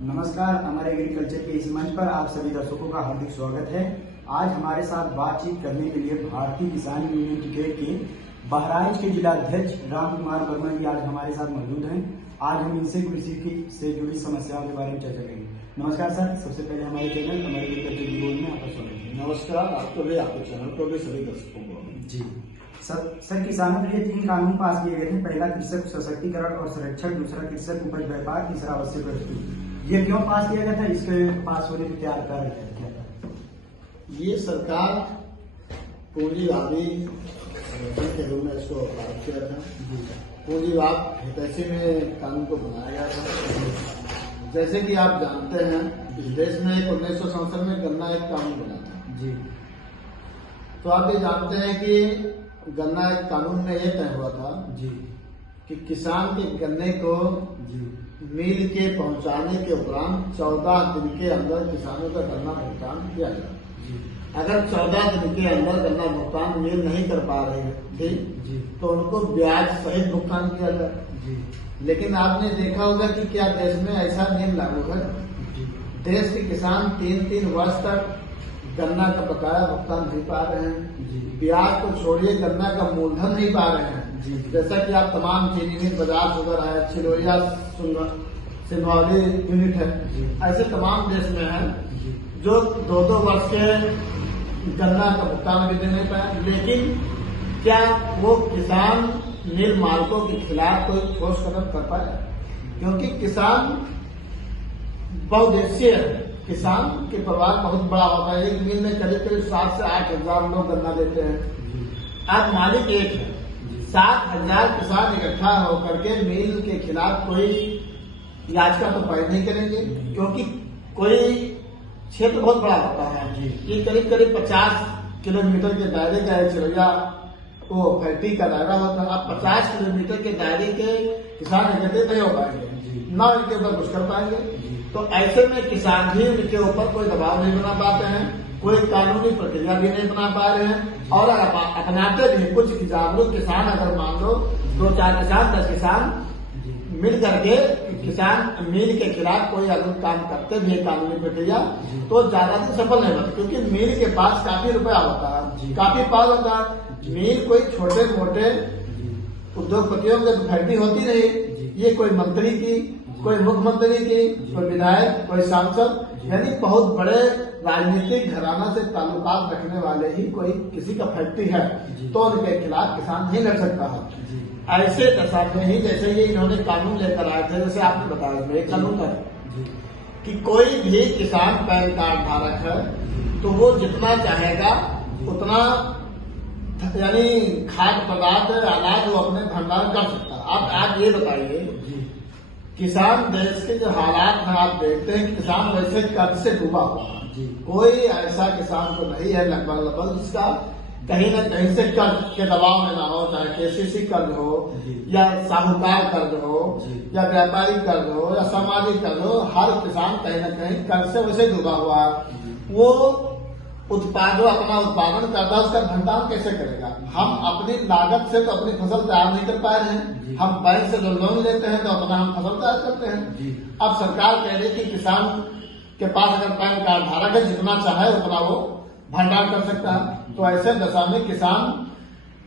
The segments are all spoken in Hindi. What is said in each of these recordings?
नमस्कार, हमारे एग्रीकल्चर के इस मंच पर आप सभी दर्शकों का हार्दिक स्वागत है। आज हमारे साथ बातचीत करने के लिए भारतीय किसान यूनियन टिकैत के बहराइच के जिला अध्यक्ष राम कुमार वर्मा जी आज हमारे साथ मौजूद हैं। आज हम इनसे कृषि से जुड़ी समस्याओं के बारे में चर्चा करेंगे। नमस्कार सर, सबसे पहले हमारे चैनल हमारे एग्रीकल्चर की बोल में आपका स्वागत है। नमस्कार, आपको भी, आपके चैनल को भी, सभी दर्शकों को जी। सर किसानों के लिए 3 कानून पास किए गए थे। पहला कृषक सशक्तिकरण और संरक्षण, दूसरा कृषक उपज व्यापार, तीसरा आवश्यक वस्तु। ये क्यों पास किया गया था? इसके पास होने के क्या कारण क्या था? ये सरकार पूंजीवादी के रूप में इसको पारित किया था। पूंजीवाद हितैषी में कानून को बनाया गया था। जैसे कि आप जानते हैं, इस देश में 1967 में गन्ना एक कानून बना था जी। तो आप ये जानते हैं कि गन्ना एक कानून में ये तय हुआ था जी कि किसान के गन्ने को जी मिल के पहुंचाने के उपरांत 14 दिन के अंदर किसानों का गन्ना भुगतान किया जाए। जी अगर 14 दिन के अंदर गन्ना भुगतान मिल नहीं कर पा रहे थे जी तो उनको ब्याज सहित भुगतान किया जाए। जी लेकिन आपने देखा होगा कि क्या देश में ऐसा नियम लागू है? जी देश के किसान 3-3 वर्ष तक गन्ना का बकाया भुगतान नहीं पा रहे हैं। जी ब्याज को छोड़िए, गन्ना का मूलधन नहीं पा रहे हैं। जी जैसा कि आप तमाम चीनी मिल, बजाज शुगर है, चिलोरिया सिंघौली यूनिट है, जी। ऐसे तमाम देश में है जी जो 2-2 वर्ष के गन्ना का भुगतान अभी दे नहीं पाए। लेकिन क्या वो किसान मिल मालिकों के खिलाफ कोई ठोस कदम कर पाए? क्योंकि किसान बहुउद्देशीय है। किसान के परिवार बहुत बड़ा होता है। एक मिल में करीब 7 से 8 हजार लोग गन्ना देते हैं। आज मालिक एक है। 7,000 किसान इकट्ठा होकर के मिल के खिलाफ कोई याचिका तो फाइल नहीं करेंगे, क्योंकि कोई क्षेत्र बहुत बड़ा होता है। ये करीब 50 किलोमीटर के दायरे का एक चिड़िया वो फैक्ट्री का दायरा होता है। अब 50 किलोमीटर के दायरे के किसान इकट्ठे नहीं हो पाएंगे, ना इनके ऊपर कुछ कर पाएंगे। तो ऐसे में किसान भी उनके ऊपर कोई दबाव नहीं बना पाते हैं, कोई कानूनी प्रक्रिया भी नहीं बना पा रहे हैं। और अपनाते भी कुछ जागरूक किसान, अगर मान लो 2-4 किसान, 10 किसान मिल करके किसान मिल के खिलाफ कोई अगर काम करते भी है कानूनी प्रक्रिया, तो ज्यादा दिन सफल नहीं बनते, क्योंकि मिल के पास काफी रुपया होता है, काफी पाल होता है। मिल कोई छोटे मोटे उद्योगपतियों की फैक्ट्री होती नहीं। ये कोई मंत्री की, कोई मुख्यमंत्री की, कोई विधायक, कोई सांसद, यानी बहुत बड़े राजनीतिक घराना से ताल्लुकात रखने वाले ही कोई किसी का फैक्ट्री है, तो उनके खिलाफ किसान नहीं लड़ सकता है। ऐसे दशा में ही जैसे ये इन्होंने कानून लेकर आए थे, जैसे आपने बताया इसमें एक कानून है कि कोई भी किसान पैन कार्ड धारक है तो वो जितना चाहेगा उतना यानी खाद्य पदार्थ, अनाज वो अपने भंडारण कर सकता है। आप आज ये बताइए, किसान देश के जो हालात हैं आप देखते हैं कि किसान वैसे कर्ज से डूबा हुआ है। कोई ऐसा किसान तो नहीं है लगभग जिसका कहीं न कहीं से कर्ज के दबाव में ना हो, चाहे केसीसी कर्ज हो या साहूकार कर्ज हो या व्यापारिक कर्ज हो या सामाजिक कर्ज हो। हर किसान कहीं न कहीं कर्ज से वैसे डूबा हुआ है। वो अपना उत्पादन करता है, उसका भंडारण कैसे करेगा? हम अपनी लागत से तो अपनी फसल तैयार नहीं कर पा रहे हैं। हम बैंक से जो लोन लेते हैं तो अपना हम फसल तैयार करते हैं। अब सरकार कह रही है कि किसान के पास अगर पैन कार्ड धारक है, जितना चाहे उतना वो भंडारण कर सकता है। तो ऐसे दशा में किसान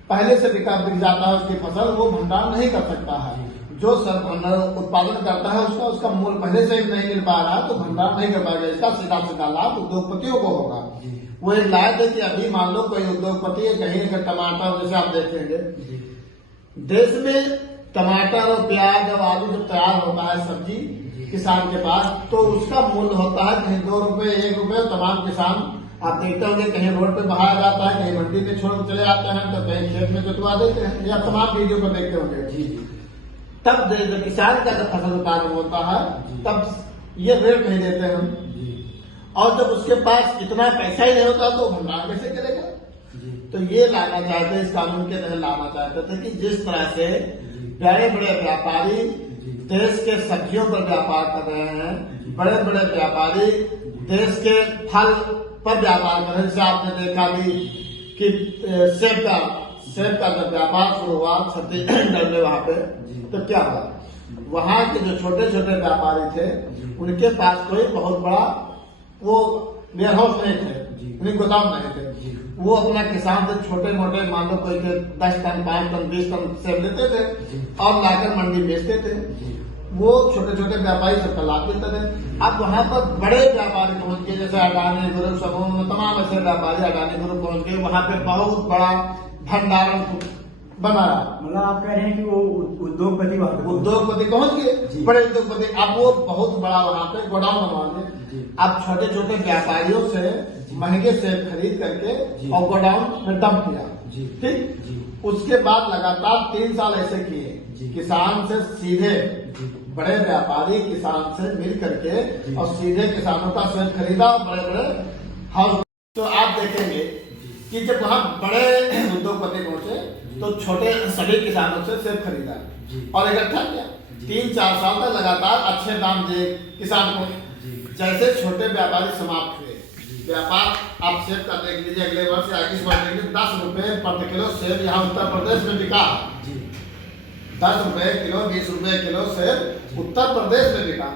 पहले से बिक जाता है उसकी फसल, वो भंडारण नहीं कर सकता है। जो उत्पादन करता है उसका मूल्य पहले से नहीं मिल पा रहा है, तो भंडारण नहीं कर पाएगा। इसका सीधा लाभ उद्योगपतियों को होगा। वो एक लायक है कि अभी मान लो कोई उद्योगपति है, कहीं अगर टमाटर, जैसे आप देखेंगे देश में टमाटर और प्याज और आलू जब तैयार होता है सब्जी किसान के पास, तो उसका मूल्य होता है कहीं 2 रुपए, 1 रुपए। तमाम किसान आप देखते होंगे कहीं रोड पे बहाया जाता है, कहीं मंडी में छोड़ चले जाते हैं, तो कहीं खेत में जुतवा देते हैं, या तमाम वीडियो पर देखते होंगे। तब जब किसान का जब फसल उत्पादन होता है तब ये रेट नहीं देते हम, और जब उसके पास इतना पैसा ही नहीं होता तो भंडारण कैसे करेगा? तो ये लाना चाहते, इस कानून के तहत लाना चाहते थे कि जिस तरह से बड़े बड़े व्यापारी देश के सब्जियों पर व्यापार कर रहे हैं, बड़े बड़े व्यापारी देश के फल पर व्यापार कर रहे हैं। जैसे आपने देखा भी कि सेब का जब व्यापार शुरू हुआ छत्तीसगढ़ में, वहां पे तो क्या हुआ, वहाँ के जो छोटे छोटे व्यापारी थे उनके पास कोई बहुत बड़ा वो वेयर हाउस नहीं थे, उन्हें गोदाम नहीं थे। वो अपना किसान से छोटे मोटे मान लो कोई के 10 टन 5 टन 20 टन सेब लेते थे और लाकर मंडी बेचते थे। वो छोटे छोटे व्यापारी सबका लाभ लेते थे। अब वहाँ पर बड़े व्यापारी पहुंच गए, जैसे अडानी ग्रुप समूह तमाम ऐसे व्यापारी अडानी ग्रुप पहुंच गए, वहाँ पे बहुत बड़ा भंडारण बनाया। मतलब आप कह रहे हैं कि वो उद्योगपति उद्योगपति पहुंच गए, बड़े उद्योगपति। अब वो बहुत बड़ा वहाँ पे गोडाउन बनवा दे। अब छोटे छोटे व्यापारियों से महंगे सेब खरीद करके और गोडाउन में डंप किया। ठीक, उसके बाद लगातार 3 साल ऐसे किए। किसान से सीधे बड़े व्यापारी किसान से मिल करके और सीधे किसानों का सेब खरीदा और बड़े बड़े हाउस। तो आप देखेंगे कि जब वहाँ बड़े उद्योगपति पहुंचे तो छोटे सभी किसानों से सेब खरीदा और इकट्ठा किया। 3-4 साल तक लगातार अच्छे दाम दिए किसान को। जैसे छोटे व्यापारी समाप्त हुए, व्यापार आप सेब का देख लीजिए, अगले वर्ष या इस वर्ष देख लीजिए 10 रुपए प्रति किलो सेब यहाँ उत्तर प्रदेश में बिका। 10 रुपए किलो 20 रुपए किलो सेब उत्तर प्रदेश में बिका।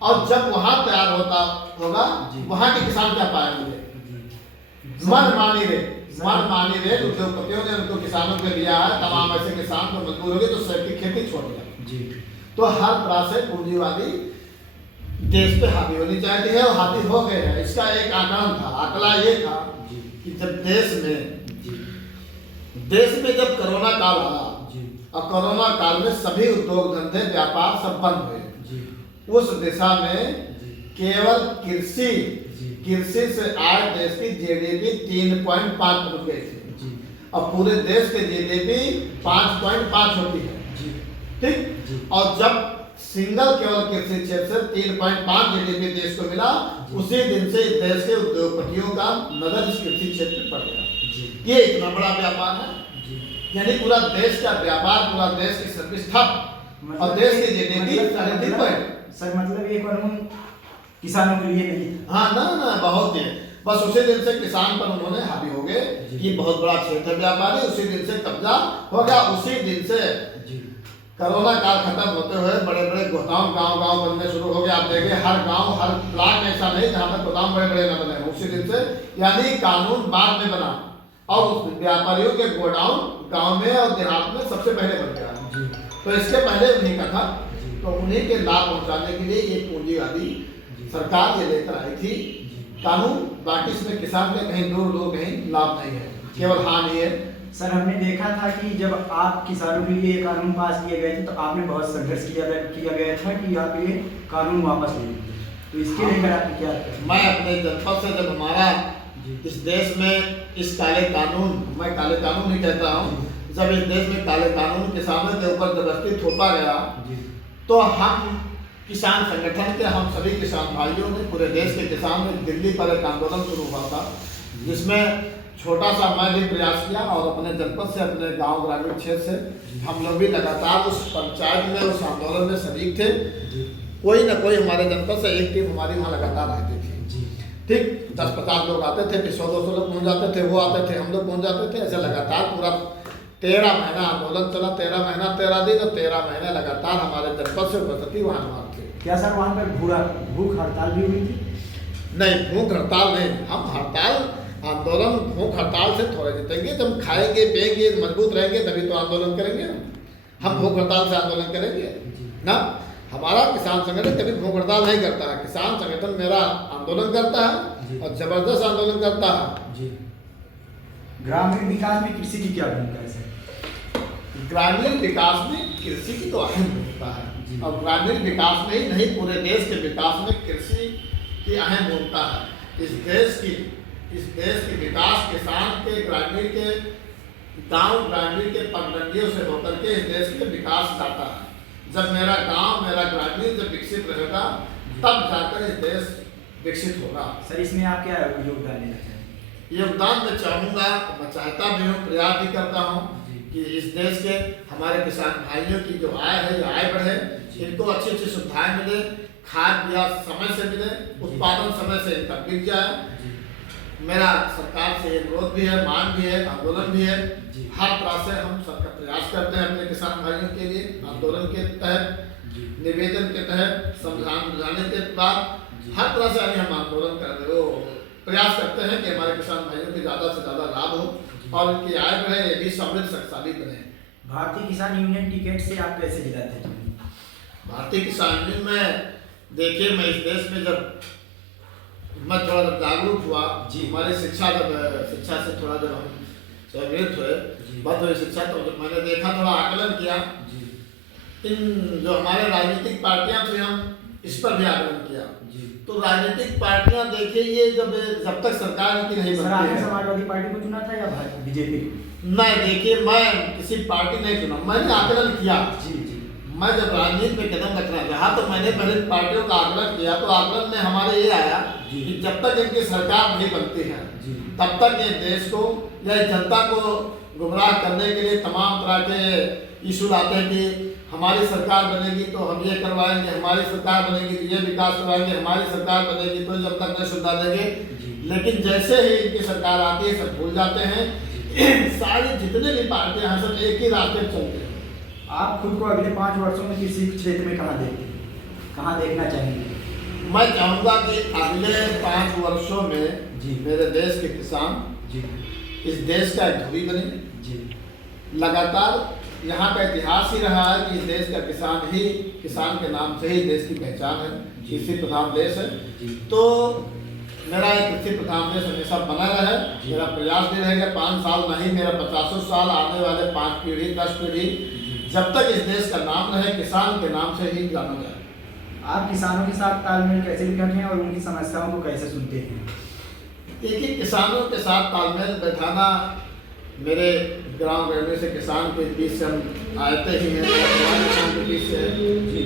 और जब वहाँ तैयार होगा वहाँ के किसान क्या पाएंगे? मनमानी रेट उद्योगपतियों ने उनको किसानों को दिया है। तमाम ऐसे किसान तो मजबूर हो गए तो सेब की खेती छोड़ दिया। तो हर तरह से पूंजीवादी देश पे हावी होनी चाहती है और हावी हो गए हैं। इसका एक आकलन था, आंकड़ा ये था कि जब देश में जब कोरोना काल आया और कोरोना काल में सभी उद्योग धंधे व्यापार सब बंद हुए, उस दिशा में केवल कृषि से आए देश की जीडीपी 3.5 पहुंच गई थी और पूरे देश के जीडीपी 5.5 होती है। ठीक, और जब सिंगल केवल कृषि क्षेत्र से 3.5 जीडीपी देश को मिला, उसी दिन से देश के उद्योगपतियों का नजर इस कृषि क्षेत्र पर पड़ गया। ये इतना बड़ा व्यापार है, यानी पूरा देश का व्यापार, पूरा देश की सर्विस ठप और देश की जीडीपी 3.5। सर मतलब ये कानून किसानों के लिए नहीं। हाँ ना बहुत है। बस उसी दिन से किसान पर उन्होंने हावी हो गए कि बहुत बड़ा क्षेत्र व्यापारी, उसी दिन से कब्जा हो गया। उसी दिन से कोरोना काल खत्म होते हुए बड़े बड़े गोदाम गांव बनने शुरू हो गए। आप देखिए हर गांव हर ब्लॉक में ऐसा नहीं जहां पर गोदाम बड़े बड़े न बने। उसी दिन से यानी कानून बाद में बना और उस व्यापारियों के गोडाउन गांव में और देहात में सबसे पहले बन गया। तो इसके पहले उन्हीं का था। तो उन्हीं के लाभ पहुंचाने के लिए ये पूंजीवादी सरकार ये लेकर आई थी कानून। बाकी इसमें किसान के कहीं दूर कहीं लाभ नहीं है, केवल हानि है। सर हमने देखा था कि जब आप किसानों के लिए कानून पास किए गए थे तो आपने बहुत संघर्ष किया गया था कि आप ये कानून वापस ले लीजिए, तो इसके लेकर आपकी क्या? मैं अपने जनपद से जब हमारा इस देश में इस काले कानून, मैं काले कानून ही कहता हूँ, जब इस देश में काले कानून किसानों के ऊपर जबरदस्ती थोपा गया तो हम किसान संगठन के हम सभी किसान भाइयों ने, पूरे देश के किसान ने दिल्ली पर एक आंदोलन शुरू हुआ था, जिसमें छोटा सा मैं भी प्रयास किया और अपने जनपद से, अपने गांव ग्रामीण क्षेत्र से हम लोग भी लगातार उस पंचायत में, उस आंदोलन में शरीक थे। कोई ना कोई हमारे जनपद से एक टीम हमारी वहाँ लगातार रहती थी। ठीक, 10-50 लोग आते थे, फिर 100-200 लोग पहुँच जाते थे, वो आते थे, हम लोग पहुँच जाते थे। ऐसे लगातार पूरा 13 महीना आंदोलन चला। 13 महीना 13 दिन और 13 महीने लगातार हमारे जनपद से उपस्थिति वहाँ थे। क्या सर वहाँ पर भूख हड़ताल भी हुई थी? नहीं, भूख हड़ताल नहीं। हम हड़ताल आंदोलन भूख हड़ताल से थोड़े जीतेंगे। जब खाएंगे पिएंगे मजबूत रहेंगे तभी तो आंदोलन करेंगे। हम भूख हड़ताल से आंदोलन करेंगे ना। हमारा किसान संगठन कभी भूख हड़ताल नहीं करता है। किसान संगठन मेरा आंदोलन करता है और जबरदस्त आंदोलन करता है। ग्रामीण विकास में कृषि की क्या भूमिका है सर? ग्रामीण विकास में कृषि की तो अहम भूमिका है और ग्रामीण विकास में ही नहीं, पूरे देश के विकास में कृषि की अहम भूमिका है। इस देश की विकास किसान के, ग्रामीण के, गांव ग्रामीण के पगडंडियों से होकर के इस देश के विकास जाता है। जब मेरा गांव, मेरा ग्रामीण जब विकसित रहेगा तब जाकर इस देश विकसित होगा। सर इसमें आप क्या योगदान देना चाहेंगे? योगदान मैं चाहूँगा, मैं चाहता भी हूँ, प्रयास भी करता हूँ कि इस देश के हमारे किसान भाइयों की जो आय है, ये आय बढ़े, इनको अच्छी अच्छी सुविधाएं मिले, खाद बिया समय से मिले, उत्पादन समय से इनका बिक जाए। मेरा सरकार से अनुरोध भी है, मांग भी है, आंदोलन भी है। हर तरह से हम सबका प्रयास करते हैं अपने किसान भाइयों के लिए आंदोलन के तहत। निवेदन के तहत समझाने के बाद हर तरह से अभी हम आंदोलन कर रहे हो प्रयास करते हैं कि हमारे किसान भाइयों को ज़्यादा से ज़्यादा लाभ हो और उनकी आय बढ़े, ये भी समृद्ध शक्तिशाली बने। भारतीय किसान यूनियन टिकट से आप कैसे जिलाते हैं? भारतीय किसान यूनियन में देखिए, मैं इस देश में जब मैं थोड़ा जागरूक हुआ जी, हमारी शिक्षा से थोड़ा जब हम जागृत हुए, बात हुई शिक्षा, तो जब मैंने देखा, थोड़ा आकलन किया जी, इन जो हमारे राजनीतिक पार्टियां थी, हम इस पर भी आकलन किया जी। तो राजनीतिक पार्टियां देखिए, ये जब तक सरकार की नहीं बनती है। समाजवादी पार्टी को चुना था या बीजेपी? नहीं, देखिए, मैं किसी पार्टी नहीं चुना, मैंने आकलन किया जी जी। मैं जब राजनीति में कदम रखना चाहा तो मैंने पहले पार्टियों का आकलन किया, तो आकलन में हमारे ये आया कि जब तक इनकी सरकार नहीं बनती है तब तक ये देश को या जनता को गुमराह करने के लिए तमाम तरह के इशू लाते हैं कि हमारी सरकार बनेगी तो हम ये करवाएंगे, हमारी सरकार बनेगी तो ये विकास करवाएंगे, हमारी सरकार बनेगी तो जब तक नहीं सुविधा देंगे। लेकिन जैसे ही इनकी सरकार आती है सब भूल जाते हैं। सारी जितने भी पार्टियां हैं सब एक ही रास्ते पर चलते हैं। आप खुद को अगले 5 वर्षों में किसी क्षेत्र में कहाँ देखते हैं, कहाँ देखना चाहेंगे? मैं चाहूँगा कि अगले 5 वर्षों में जी मेरे देश के किसान जी इस देश का एक धुरी बने जी। लगातार यहाँ का इतिहास ही रहा है कि इस देश का किसान के नाम से ही देश की पहचान है, कृषि प्रधान देश है। तो मेरा एक कृषि प्रधान देश हमेशा बना रहे, मेरा प्रयास भी रहेगा 5 साल नहीं, मेरा 50 साल, आने वाले 5 पीढ़ी 10 पीढ़ी, जब तक इस देश का नाम रहे किसान के नाम से ही जाना जाए। आप किसानों के साथ तालमेल कैसे बिठाते हैं और उनकी समस्याओं को कैसे सुनते हैं? देखिए, किसानों के साथ तालमेल बैठाना, मेरे ग्राम रेलवे से किसान के बीच से हम आते ही हैं, किसान के बीच से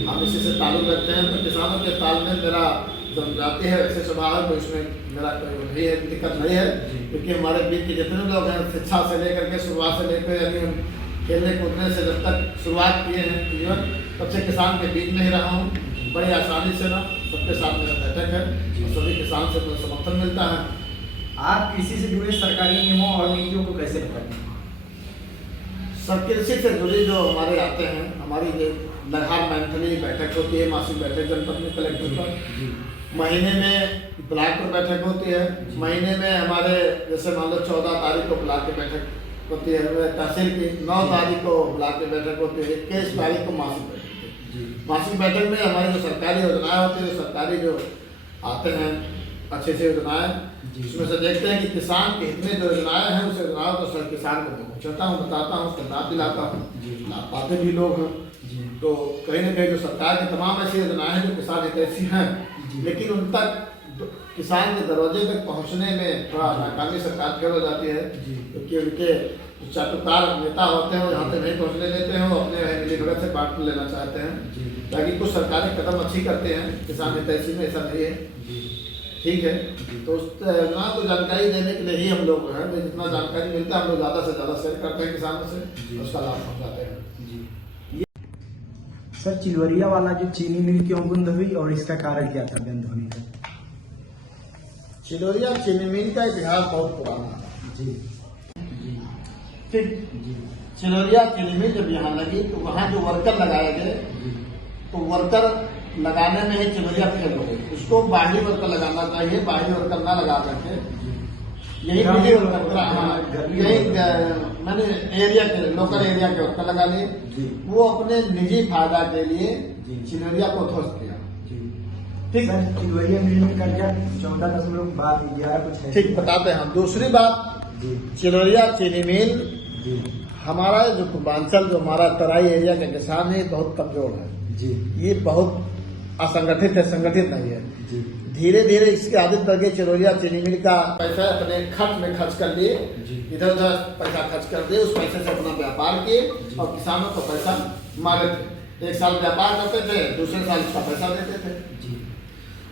हम इसी से ताल्लुक रखते हैं। तो किसानों के तालमेल मेरा जनजाति है, वैसे स्वभाव है, तो इसमें मेरा कोई नहीं है, दिक्कत नहीं है, क्योंकि हमारे बीच के जितने लोग हैं शिक्षा से लेकर के शुरुआत से लेकर यानी हम खेलने कूदने से जब तक शुरुआत किए हैं जीवन, तब से किसान के बीच में ही रहा हूँ। बड़ी आसानी से ना सबके साथ मेरा बैठक है और सभी किसान से मुझे समर्थन मिलता है। आप कृषि से जुड़े सरकारी नियमों और नीतियों को कैसे बताते हैं? सब कृषि से जुड़ी जो हमारे आते हैं, हमारी जो लगातार मंथली बैठक होती है, मासिक बैठक जनपद में कलेक्टर पर, महीने में ब्लॉक पर बैठक होती है, महीने में हमारे जैसे मान लो 14 तारीख को ब्लॉक की बैठक होती है, तहसील की 9 तारीख को ब्लॉक की बैठक होती है, 21 तारीख को मासिक बैठक होती है। मासिक बैठक में हमारी जो सरकारी योजनाएं होती है, सरकारी जो आते हैं अच्छे से योजनाएं, उसमें से देखते हैं कि किसान के हित में जो योजनाएं हैं उस योजनाओं को सर किसान को पहुँचाता हूँ, बताता हूँ, उसका लाभ दिलाता हूँ, लाभ पाते भी लोग हैं। तो कहीं ना कहीं जो सरकार की तमाम ऐसी योजनाएं हैं जो किसान हितैषी हैं, लेकिन उन तक किसान के दरवाजे तक पहुंचने में थोड़ा नाकामी सरकार फेल हो जाती है, क्योंकि उनके चाटुकार नेता होते हैं वो यहाँ तक नहीं पहुँचने देते हैं, वो अपने मिलीभगत से बांट लेना चाहते हैं। ताकि कुछ सरकारें कदम अच्छी करते हैं किसान हितैषी में, ऐसा नहीं है, ठीक है। तो उस योजना को जानकारी देने के लिए ही हम लोग हैं, जितना जानकारी मिलता है हम लोग ज़्यादा से ज़्यादा शेयर करते हैं किसानों से, उसका लाभ पहुँचाते हैं। सर, चिलवरिया वाला जो चीनी मिल क्यों बंद हुई और इसका कारण क्या था बंद होने का? चिलवरिया चीनी मिल का इतिहास बहुत पुराना है जी। ठीक। चिलवरिया चीनी मिल जब यहाँ लगी तो वहाँ जो वर्कर लगाए गए, तो वर्कर लगाने में ही चिलवरिया फेल हो गई। उसको बाहरी वर्कर लगाना चाहिए, बाहरी वर्कर ना लगा करके यही मिली वर्कर, यही मैंने एरिया के लोकल एरिया के वर्कर लगा लिए, वो अपने निजी फायदा के लिए चिलवरिया को ध्वस्त किया। ठीक है, चिलवरिया मिल में कर्जा 14.11 कुछ है। ठीक, बताते हैं। दूसरी बात, चिलवरिया चीनी मिल हमारा जो पूर्वांचल, जो हमारा तराई एरिया का किसान है, बहुत कमजोर है जी। ये बहुत असंगठित है, संगठित नहीं है जी। धीरे धीरे इसकी आदत बढ़ गई, चिलवरिया चीनी मिल का पैसा अपने खर्च में खर्च कर लिए, इधर उधर पैसा खर्च कर दिए, उस पैसे से अपना व्यापार किए और किसानों को पैसा मांगे थे। 1 साल व्यापार करते थे, दूसरे साल उसका पैसा देते थे जी।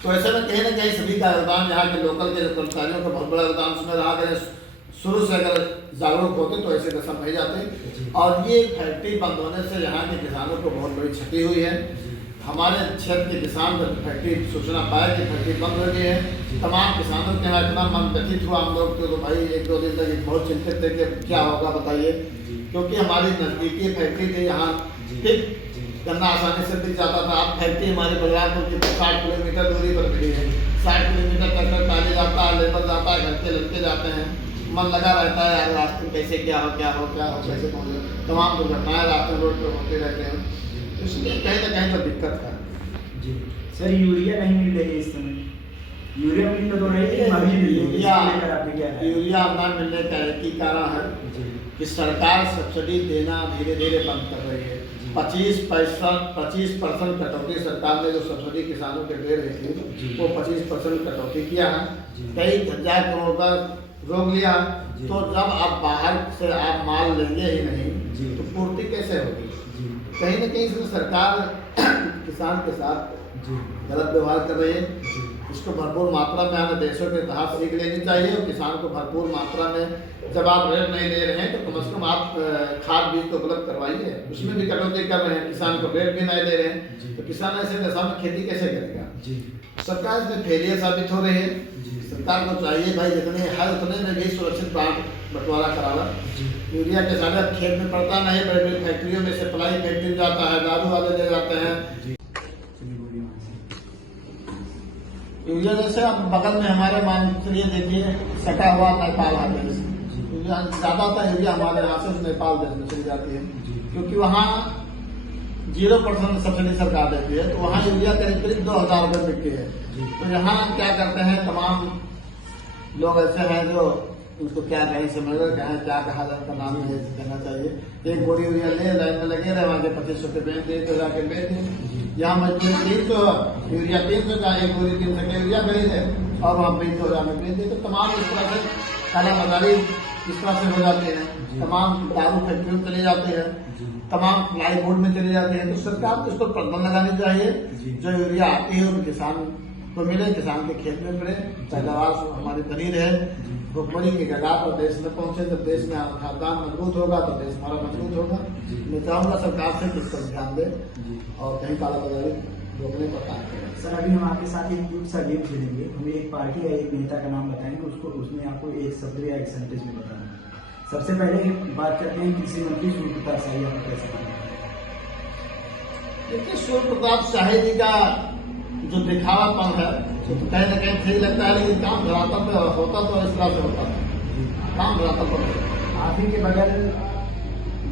तो ऐसे में कहीं ना कहीं सभी का योगदान, यहाँ के लोकल के कर्मचारियों का बहुत बड़ा योगदान उसमें रहा। अगर शुरू से अगर जागरूक होते तो ऐसे दशा नहीं जाते। और ये फैक्ट्री बंद होने से यहाँ के किसानों को बहुत बड़ी क्षति हुई है। हमारे क्षेत्र के किसान जब फैक्ट्री सूचना पाए कि फैक्ट्री बंद हो गई है, तमाम किसानों के यहाँ इतना मन व्यथित हुआ हम लोग, तो भाई 1-2 दिन तक बहुत चिंतित थे कि क्या होगा बताइए, क्योंकि हमारी नजदीकी फैक्ट्री थी यहाँ। ठीक, गन्ना आसानी से बिक जाता था। अब फैक्ट्री हमारे बलरामपुर की 60 किलोमीटर दूरी पर खड़ी है। 60 किलोमीटर तक टाली जाता है, लेबर जाता है, घर के लड़के जाते हैं। मन लगा रहता है यार रास्ते में कैसे क्या हो कैसे पहुँचे। तमाम दुर्घटनाएं रास्ते रोड पर होते रहते हैं, इसलिए कहीं ना कहीं तो दिक्कत है। जी सर, यूरिया नहीं मिल रही है इस समय। यूरिया मिल तो रही है, अभी मिल रही है, इसको लेकर आपने क्या है? यूरिया न मिलने का एक ही कारण है कि सरकार सब्सिडी देना धीरे धीरे बंद कर रही है। 25% कटौती सरकार ने जो सब्सिडी किसानों के दे रही थी वो 25% कटौती किया है। कई हजार करोड़ का रोक लिया। तो जब आप बाहर से आप माल लेंगे ही नहीं तो पूर्ति कैसे होगी? कहीं ना कहीं से सरकार किसान के साथ गलत व्यवहार कर रही है। इसको भरपूर मात्रा में हमें देशों के इतिहास सीख लेनी चाहिए और किसान को भरपूर मात्रा में, जब आप रेट नहीं ले रहे हैं तो कम से कम आप खाद बीज तो उपलब्ध करवाइए। उसमें भी कटौती कर रहे हैं, किसान को रेट भी नहीं दे रहे हैं, तो किसान ऐसे दशा में खेती कैसे करेगा? सरकार इसमें फेलियर साबित हो रही है। सरकार को चाहिए भाई जितने है उतने में भी सुरक्षित बंटवारा करावा। यूरिया के साथ खेत में पड़ता नहीं, बड़े बड़ी फैक्ट्रियों में सप्लाई फैक्ट्री में जाता है, दारू वाले ले जाते हैं। यूरिया जैसे अब बगल में हमारे मानचिए देखिए सटा हुआ नेपाल है देश। यूरिया ज्यादातर यूरिया हमारे यहाँ से नेपाल देश में चली जाती है, क्योंकि वहाँ 0% सब्सिडी सरकार देती है। तो वहाँ यूरिया करीब 2000 रुपये बिकती है। तो यहाँ क्या करते हैं, तमाम लोग ऐसे हैं जो उसको क्या कहीं समझ रहे कहें क्या कहा जाता नाम नहीं कहना चाहिए। एक बोरी यूरिया ले लाइन में लगे रहे, वहाँ के 2500 के बेच दे तो जाके बेच दे। यहाँ मजदूर 300 यूरिया 300 का, एक बोरी 300 का यूरिया खरीदे और वहाँ 20,000 में बेच दे। तो तमाम इस तरह से काला बाजारी इस तरह से हो जाती है। तमाम दारू फैक्ट्री में चले जाते हैं, तमाम प्लाई बोर्ड में चले जाते हैं। तो सरकार को इस पर प्रतिबंध लगानी चाहिए। जो यूरिया आती है वो किसान को मिले, किसान के खेत में पड़े, पैदावार हमारी बनी रहे, भुखमरी की कगार पर देश में पहुंचे। जब देश में खाद्यान्न मजबूत होगा तो देश हमारा मजबूत होगा। मैं चाहूंगा सरकार से इस पर ध्यान दे और कहीं काला बाजारी रोकने पर काम करें। सर, अभी हम आपके साथ एक क्यूट सा गेम खेलेंगे। हमें एक पार्टी या एक नेता का नाम बताएंगे, उसको उसमें आपको एक शब्द या एक सेंटेंस में बताना है। सबसे पहले बात करते हैं कृषि मंत्री सूर्य प्रताप शाही, आपको कैसे बताएंगे? देखिए, सूर्य प्रताप शाही जी का जो दिखावापन है तो कहीं ना कहीं ठीक लगता है, लेकिन काम धरातल पे होता तो इस तरह से होता था। काम धरातल पर आप ही के बगल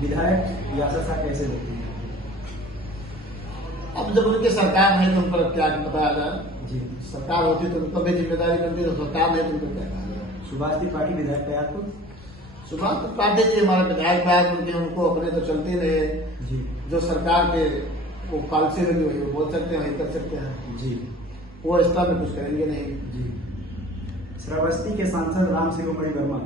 विधायक यासा शाह कैसे देखते हैं? अब जब उनकी सरकार नहीं तो उन पर क्या बताया जाए। सरकार होती तो उनको भी जिम्मेदारी बनती, तो सरकार नहीं तो उनको क्या कहा जाए। सुभाष त्रिपाठी विधायक तैयार को सुभाष त्रिपाठी जी हमारे विधायक तैयार उनके उनको अपने तो चलते रहे। जो सरकार के वो पॉलिसी लगी हुई वो बोल सकते हैं, वही कर सकते हैं जी। वो इस तरह में कुछ करेंगे नहीं जी। श्रावस्ती के सांसद राम शिरोमणि वर्मा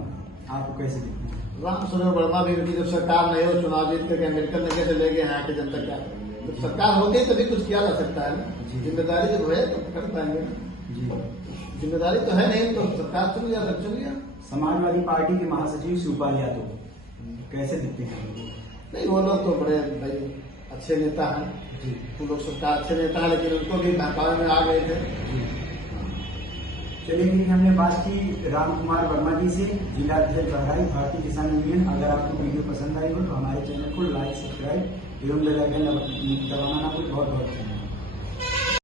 आपको कैसे दिखते हैं? राम शिरोमणि वर्मा भी उनकी जब सरकार नहीं हो, चुनाव जीत करके अम्बेडकर नगर से ले गए यहाँ की जनता क्या करेंगे? जब सरकार होती है तभी कुछ किया जा सकता है ना। जिम्मेदारी जब है तो कर पाएंगे ना। जिम्मेदारी तो है नहीं तो सरकार चल गया। समाजवादी पार्टी के महासचिव शिवपाल यादव कैसे दिखते हैं? नहीं, वो लोग तो बड़े भाई अच्छे नेता हैं। वो लोग सरकार अच्छे नेता है, लेकिन उनको भी भड़काव में आ गए थे। चलिए, हमने बात की राम कुमार वर्मा जी से, जिला अध्यक्ष बहराइच भारतीय किसान यूनियन। अगर आपको वीडियो पसंद आई हो तो हमारे चैनल को लाइक, सब्सक्राइब एवं बेल आइकन दबाना ना भूलें। बहुत बहुत धन्यवाद।